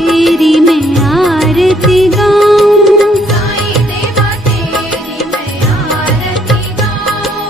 तेरी मैं आरती गाऊं, साईं देवा तेरी मैं आरती गाऊं।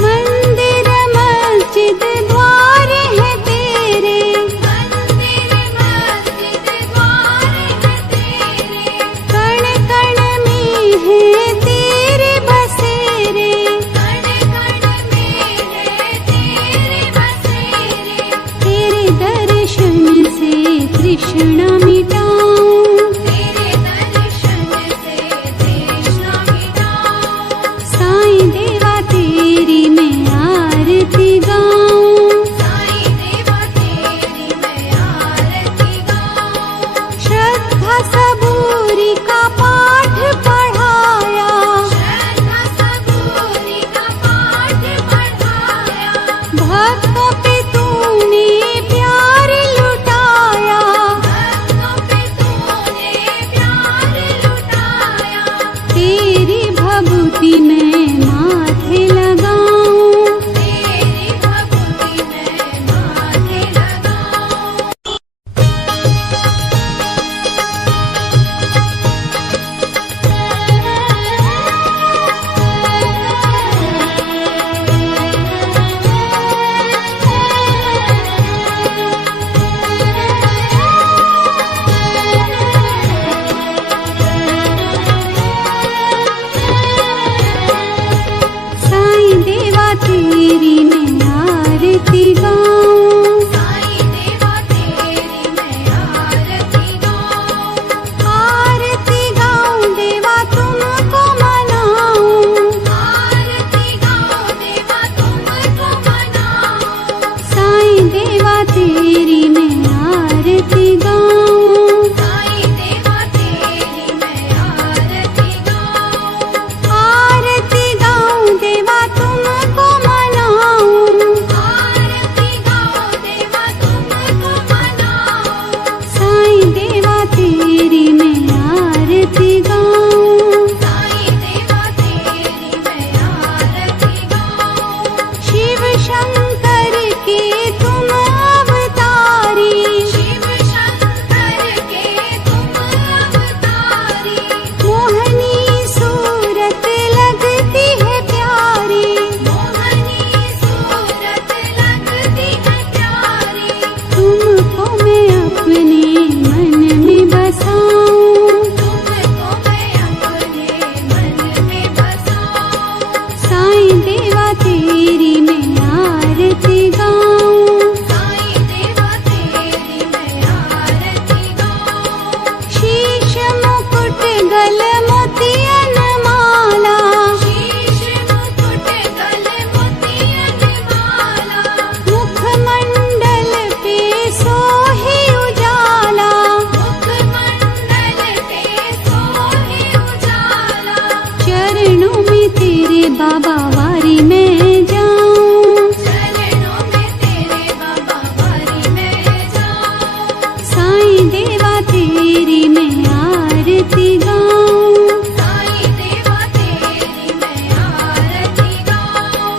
मंदिर मस्जिद द्वार है तेरे, मंदिर मस्जिद द्वार है तेरे, कण कण में है तेरे बसेरे, कण कण में है तेरे बसेरे। तेरे दर्शन से तृष्णा मिटाऊं, तेरे दर्शन से तृष्णा मिटाऊं। साईं देवा तेरी मैं आरती गाऊं, साईं देवा तेरी मैं आरती गाऊं। श्रद्धा सबूरी का पाठ पढ़ाया, श्रद्धा सबूरी का पाठ पढ़ाया, भक्तों पे तूने प्यार लुटाया, भक्तों पे तूने प्यार लुटाया। तेरी भभूति मैं माथे लगाऊं, तेरी भक्ति मैं माथे लगाऊं। साईं देवा तेरी मैं आरती गाऊं, साईं देवा तेरी मैं आरती गाऊं। आरती गाऊं देवा तुमको मनाऊं, आरती गाऊं देवा तुमको मनाऊं। साईं देवा तेरी मैं आरती गाऊं, साईं देवा तेरी मैं आरती गाऊं। आरती गाऊं देवा तुमको मनाऊं, आरती गाऊं देवा तुमको मनाऊं। साईं देवा तेरी मैं आरती गाऊं, साईं देवा तेरी मैं आरती गाऊं। शिव शंकर के तुम अवतारी, शिव शंकर के तुम अवतारी, मोहनी सूरत लगती है प्यारी, मोहनी सूरत लगती है प्यारी। तुमको मैं अपने मन में बसाऊं, तुमको मैं अपने मन में बसाऊं। साईं देवा तेरी मैं आरती गाऊं, साईं देवा तेरी मैं आरती गाऊं। शीश मुकुट गल मोतियन माला, शीश मुकुट गल मोतियन माला, मुखमंडल पे सोहे उजाला, मुखमंडल पे सोहे उजाला। चरणों में तेरे बाबा वारी मैं जाऊं, चरणों में तेरे बाबा वारी मैं जाऊं। साईं देवा तेरी मैं आरती गाऊं, साईं देवा तेरी मैं आरती गाऊं।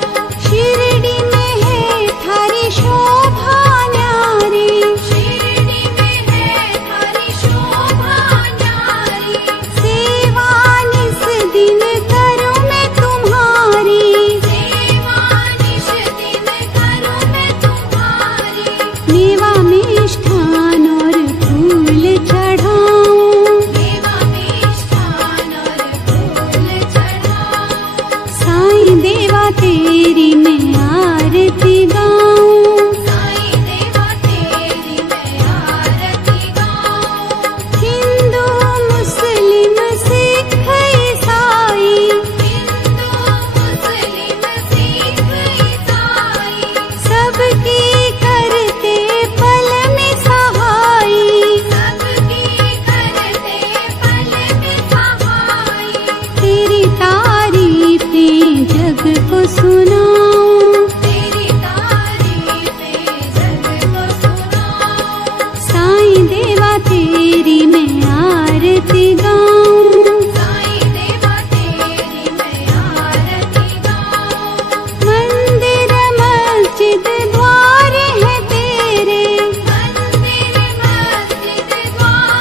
शिरडी में है थारी शोभा न्यारी, शिरडी में है थारी शोभा न्यारी, सेवा निस दिन करूं मैं तुम्हारी, सेवा निश दिन करूं मैं तुम्हारी। मेवा मिष्ठान और फूल चढ़ाऊं, देवा मिष्ठान और फूल चढ़ाऊं। साईं देवा तेरी मैं आरती गाऊं, साईं देवा तेरी मैं आरती गाऊं। हिंदू मुस्लिम सिख ईसाई, हिंदू मुस्लिम सिख ईसाई, सबकी करते पल में सहाई, सबकी करते पल में सहाई। तेरी तारीफें जग को सुनाऊं, तेरी तारीफें जग को सुनाऊं। साईं देवा तेरी मैं आरती गाऊं, साईं देवा तेरी मैं आरती गाऊं। मंदिर मस्जिद द्वार है तेरे, मंदिर मस्जिद द्वार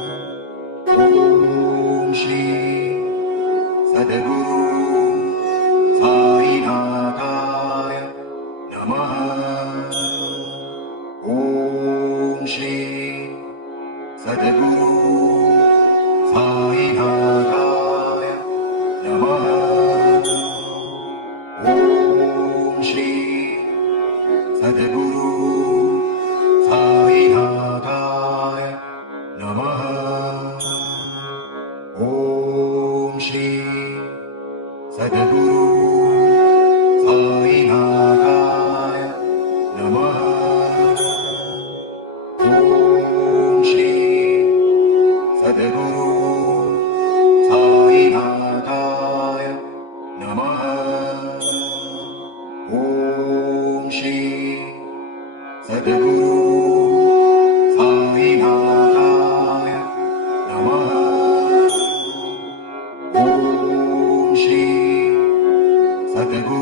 सद्गुरु साईनाथाय नमः। ॐ श्री सद्गुरु साईनाथाय नमः। ॐ श्री सद्गुरु साईनाथाय नमः। ॐ श्री सद्गुरु साईनाथाय नमः। ॐ श्री सद्गुरु साईनाथाय नमः। ॐ श्री सद्गुरु